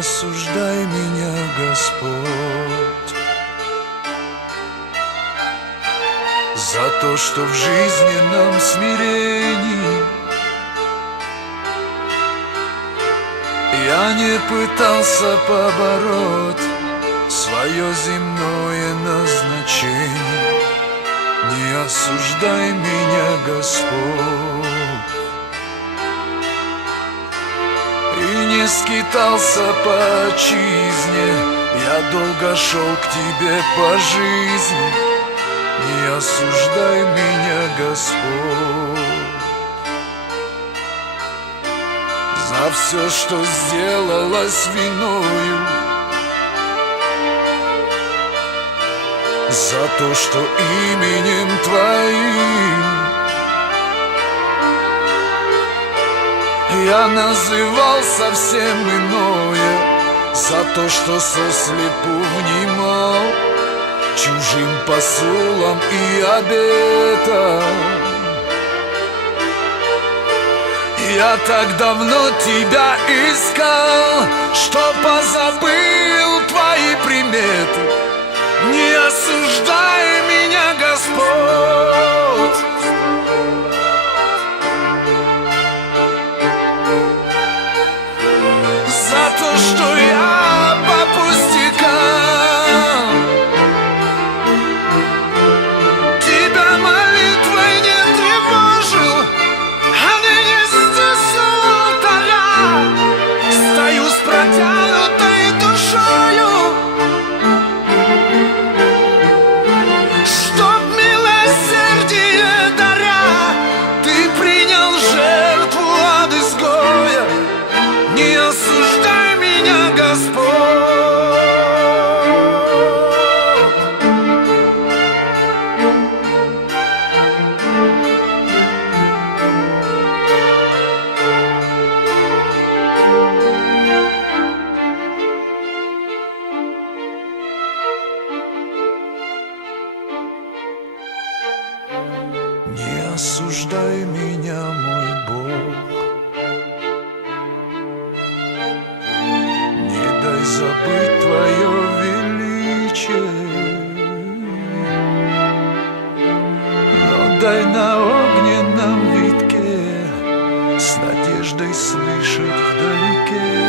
осуждай меня, Господь, за то, что в жизненном смирении я не пытался побороть свое земное назначение. Не осуждай меня, Господь. Не скитался по отчизне, я долго шел к тебе по жизни. Не осуждай меня, Господь. За все, что сделалось виною За то, что именем Твоим Я называл совсем иное За то, что сослепу внимал Чужим посулам и обетам я так давно тебя искал, что позабыл что осуждай меня, мой Бог. Не дай забыть Твое величие. Но дай на огненном витке С надеждой слышать вдалеке